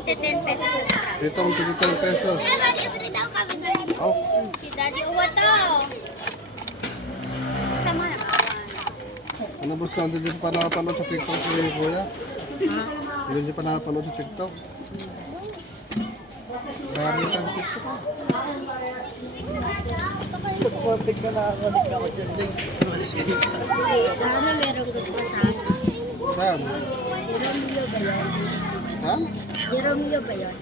tigte 10 pesos sa. Dito ang tigit 10 pesos. Daw kami ganun. Oh, Si Daddy Uwa to. Sama na ano ba sa hindi pa nakapanood sa TikTok si Kuya? Hindi pa nakapanood sa TikTok. Dami ka sa TikTok. Sana merong gusto sa akin. Saan? Si Romeo ba yun? Saan? Si Romeo ba yun?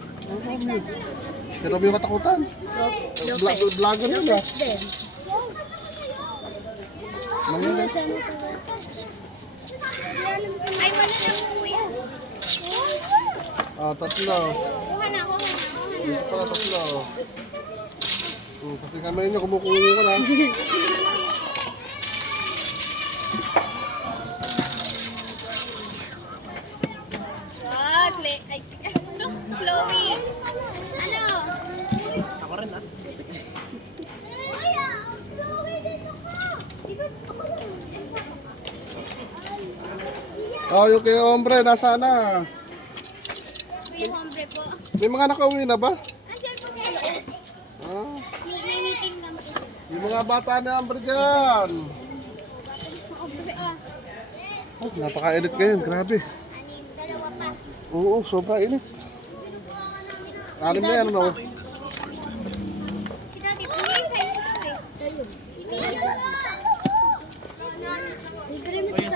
Si Robby Matakutan. Lo- Vlog- Lopez. vlogger yun, Lopez din. Mangilan. Ay, wala na po kuya. Ah, tatlo. Kuha na, kuha na. Ito pala tatlo. Hmm, kasi kamay niyo, kumukuha ko lang. Wag, le, ay, Chloe. Ano? Ako rin ah. Kuya, Chloe, dito ka. Dito ako. Oh, yung kay hombre, nasaan na? Yung hombre po. May mga nakauwi na ba? Andiyan po loob. Ah, May may meeting lang po. yung mga bata na hombre dyan. Oh, napaka-edit ngayon, grabe. Dalawa pa. Oo, sobra init. Anim na yan, ano?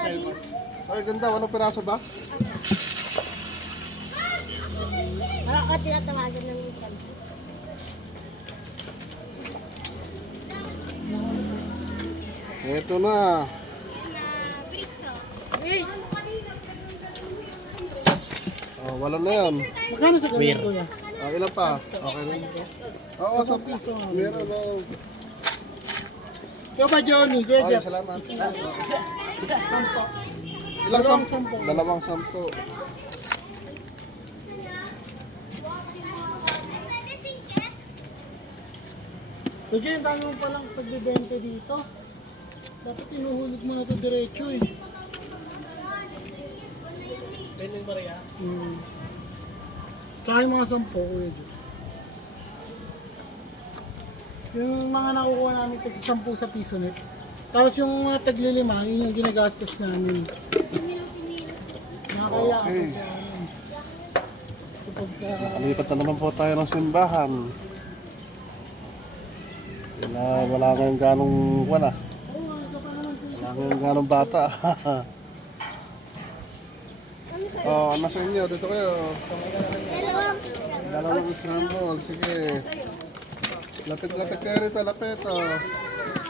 Cellphone. Ay, ganda. Anong piraso ba? Wala ko tinatawagan ng weekend. Ito na. Oh. Wala na yan. Magkano sa ganyan kuya? Ah, ilan pa? Okay na. Oo, sa piso. Meron na. Ikaw ba Johnny? Kuya Ay, salamat. Ilang sampo? Dalawang sampo. Kuya yung tanong mo palang pagbibente dito. Dapat tinuhulog mo na ito diretso eh. Benny Maria? Hmm. Kaya mga sampo, Kuya Jeff. Yung mga nakukuha namin tag sampu sa piso net. Tapos yung mga taglilima, yun yung ginagastos namin. Nakakaya ako Okay. ano. Kapag ka- Lipat na naman po tayo ng simbahan. Wala, wala kayong ganong wala. Wala kayong ganong bata. oh, ano sa inyo? Dito kayo. Dalawang Dalawang scramble. Sige. Lapit-lapit kayo rito. Lapit. Oh.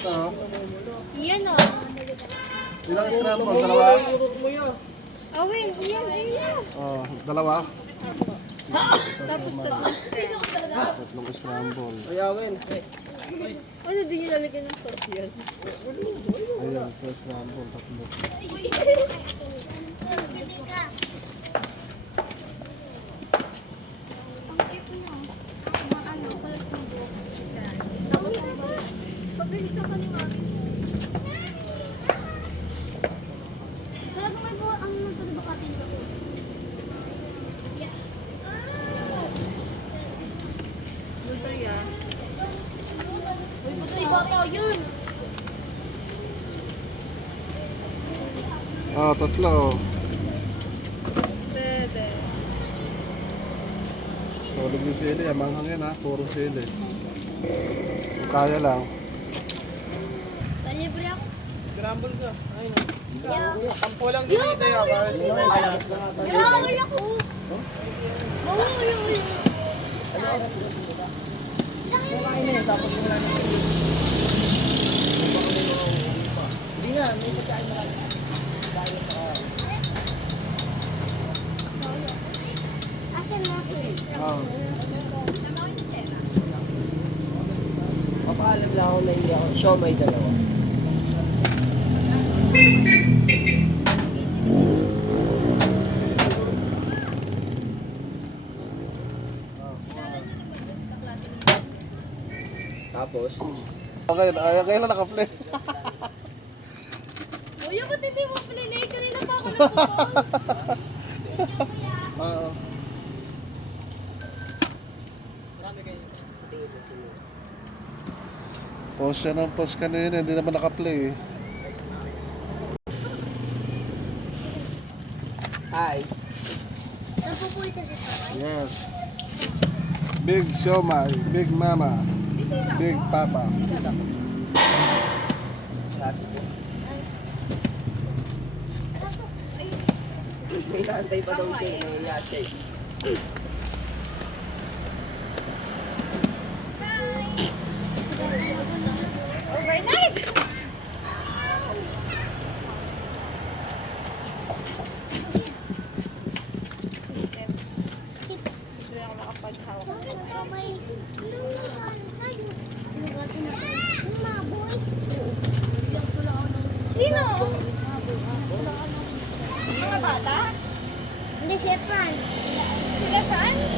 Ito. oh. Iyan o. Ilang scramble? Dalawa? Awin, iyan, iyan. Oh, dalawa. Tapos tatlong scramble. Tatlong scramble. Ayawin. Ano din yung lalagyan ng sauce yan? Ayun, first scramble. Tatlo. Pagalit ka pa ni Mami. Talaga may buwan ang nito na baka dito. Ah. Uy, butoy yun. Ah, tatlo. Bebe. Solid yung sili. Amanghang yan ha. Puro sili. Kaya lang. Palibre ako. Scramble ka. Ayun. Yeah. Sampo lang din dito ya. Para sa mga kayas na tayo. Bawal ako. Bawal ako. Oo. Papaalam lang ako na hindi ako. Show may dalawa. Tapos? Okay, ah, ayaw kayo na naka-play. Uy, ba't hindi mo play? Kanina pa ako nagpapawag. Post siya ng post kanina, hindi naman naka-play eh. hi. Napupuwi sa sito. Yes. Big Shomai, Big Mama, Big Papa. Sabi ko. May naantay pa daw siya. Nangyaya siya ako makapaghawak. Sino? Mga bata? Hindi si Franz. Sila Franz?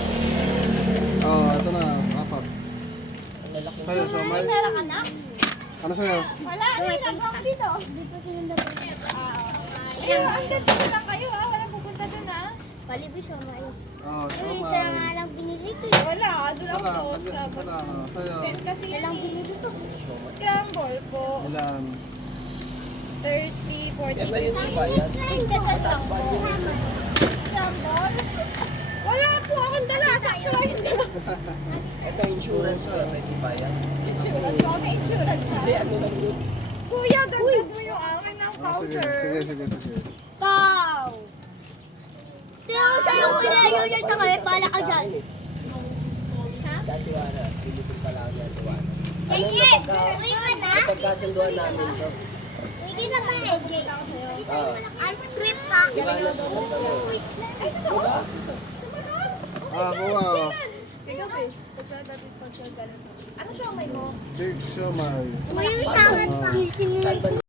Oh, ito na, apat. Sa'yo, Shomai. Ay, meron anak? Ano sa'yo? Wala, ano ginagawa mo dito? Pero ang ganda na lang kayo ah, ah. Palibi siya, may. Oh, Ay, isa Shomai. nga lang binili ko. Wala, doon ako Wala, po, wala, scramble. wala. Oh, Sa'yo. Ten kasi Isa yan lang eh. binili ko. Scramble po, Ilan? 30, 40. Eh, ba yung? Tigdatan lang po. Scramble? Wala po akong dala, sakto lang yung dala. Ito insurance ko. May iba yan. Insurance, so may insurance siya. Hindi, ano lang yun. Kuya, dagdag mo yung amin ng Oh, sige, voucher. sige, sige, sige. Ko na yun yung takay. Pala ka dyan. Ha? Dati wala. Pilipin pala ako yan. Tuwan. Ay, eh! Uy ka na? Pagkasunduan namin to. Ka na ba? Ah. Ang script pa. Ah, kuha. pagkagabi. Ano siya may mo? Big Shomai. Uy, yung tangan pa.